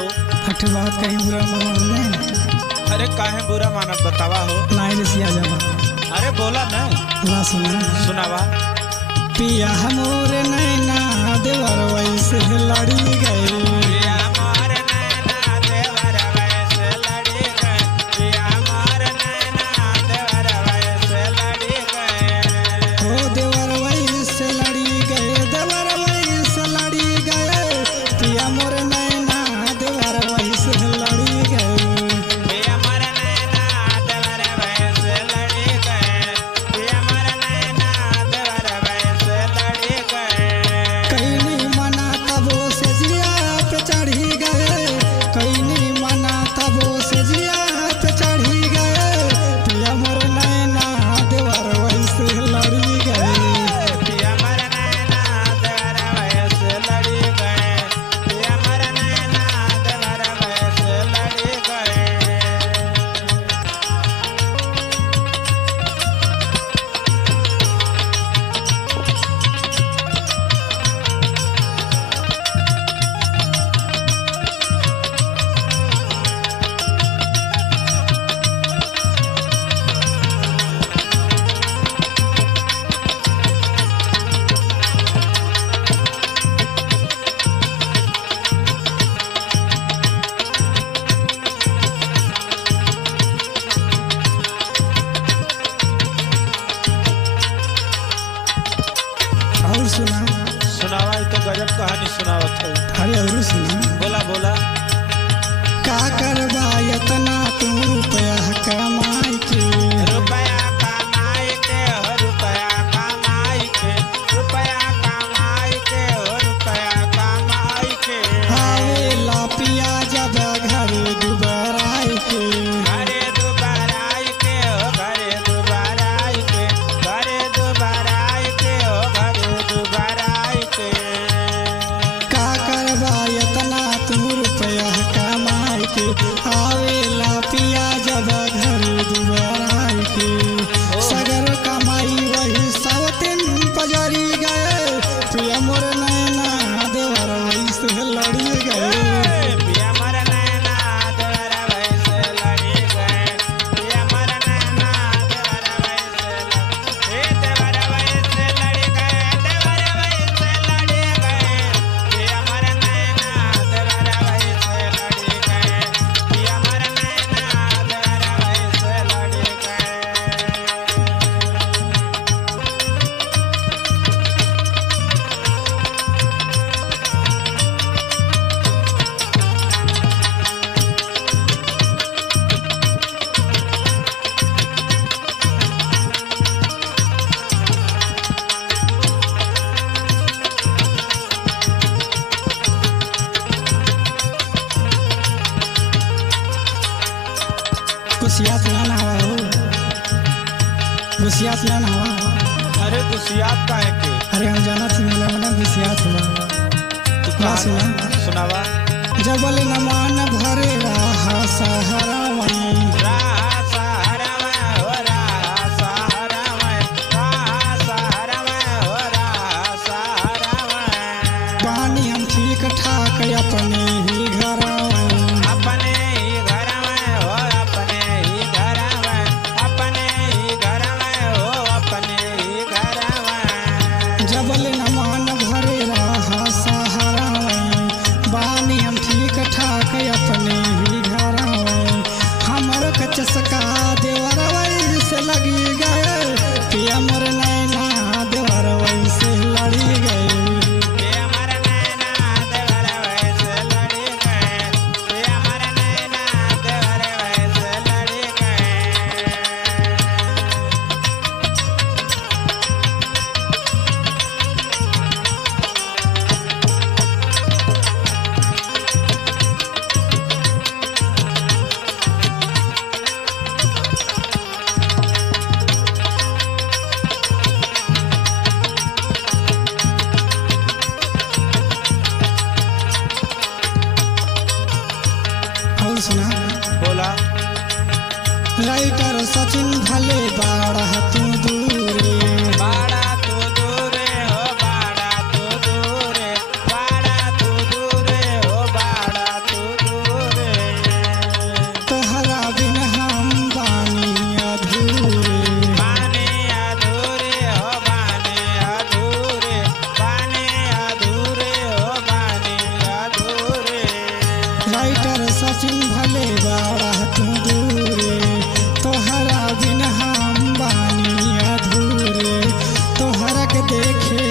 हो? हठ बात कहीं बुरा माने। अरे काहे बुरा मानत बतावा हो? नाई रसिया जावा। अरे बोला ना। ला सुना। सुनावा। पिया हमोरे नैना देवर वैसे लड़ी गए। सुनावा तो गजब कहानी सुनावत है। अरे और सुना। बोला बोला। का करबा इतना तू रुपया कमाई के। रुपया कमाई के हो रुपया कमाई के रुपया कमाई के हो रुपया कमाई के। आवे ला पिया जब घर दुबराई के। घरे दुबराई के हो घरे दुबराई के घरे दुबराई के हो घरे दुबराई के। का करबा इतना तू रुपया कमाई के। आवे ला पिया जब घर दुबराई के। सगर कमाई वही सवतिन पजरी गए। पिया मोर नैना देवर वैसे लड़ी गए। पिया मर नैना देवर वैसे लड़ी गए। पिया मर नैना देवर वैसे देवर वैसे लड़ी गए। देवर वैसे लड़ी गए। पिया मर नैना देवर वैसे लड़ी गए। पिया मर नैना देवर वैसे लड़ी गए। गुसियात ना हवा हो। गुसियात ना हवा। अरे गुसियात काहे के? अरे हम जाना थी मेला मना गुसियात हुआ। तू ला सुना सुना। सुनावा। जबल नमान भरे रहा सहारा वहीं। राह सहारा में हो राह सहारा में राह सहारा में हो राह सहारा में। पानी हम ठीक ठाक अपने ही घर अपने ही घर में हो अपने ही घर में अपने ही घर में हो अपने ही घर में। जबल नमान भरे रहा सहारा वहीं। पानी हम ठीक ठाक अपने ही घर हमर कचसका देवर वैसे लगी गए। पिया मोर नैना देवर वैसे लड़ी गए। पिया मर नैना देवर वैसे लड़ी गए। पिया मर नैना देवर वैसे लड़ी गए। और सुना। बोला। राइटर सचिन भले बाड़ा तू दूरे। बाड़ा तू दूरे हो बाड़ा तू दूरे बाड़ा तू दूरे हो बाड़ा तू दूरे। राइटर सचिन भले बाड़ा तू दूरे, तोहरा बिन हम बानी अधूरे, तोहरा के देखे